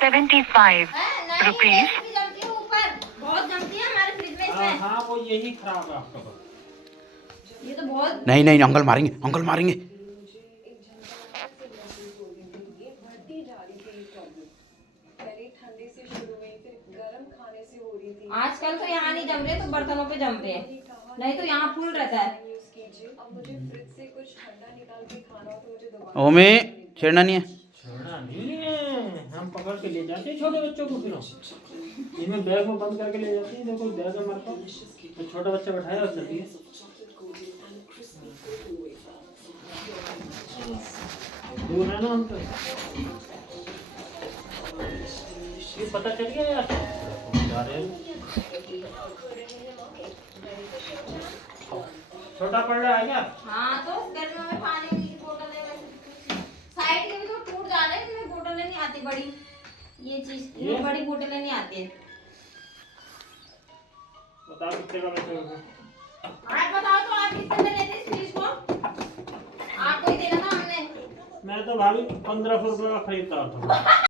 75 rupees. जमती है ऊपर, बहुत जमती है हमारे फ्रिज में इसमें। हाँ वो यही खराब है आपका बस। ये तो बहुत नहीं नहीं अंकल मारेंगे, अंकल मारेंगे। आजकल तो यहाँ नहीं जम रहे तो बर्तनों पे जम रहे हैं, नहीं तो यहाँ फुल रहता है। ओमे छेड़ना नहीं है। छोड़ा नहीं है, हम पकड़ के ले जाते हैं छोटे बच्चों को, फिर हम इनमें बैग में बंद करके ले जाते हैं। देखो बैग है हमारे पास, तो छोटा बच्चा बैठाया और चलती है। दूर है ना हम तो, ये पता चल गया यार जा रहे हैं। छोटा पड़ रहा है क्या? हाँ तो गर्मियों में पानी की बोतल है, साइड के भी तो टूट जा रहे हैं, इसमें बोतलें नहीं आती बड़ी, ये चीज ये? बड़ी बोतलें नहीं आती है। बताओ कितने का बेचोगे? आप बताओ तो आप कितने में लेते इस फ्रिज को? आपको ही देना था हमने। मैं तो भाभी 1500 रुपये का खरीदता था।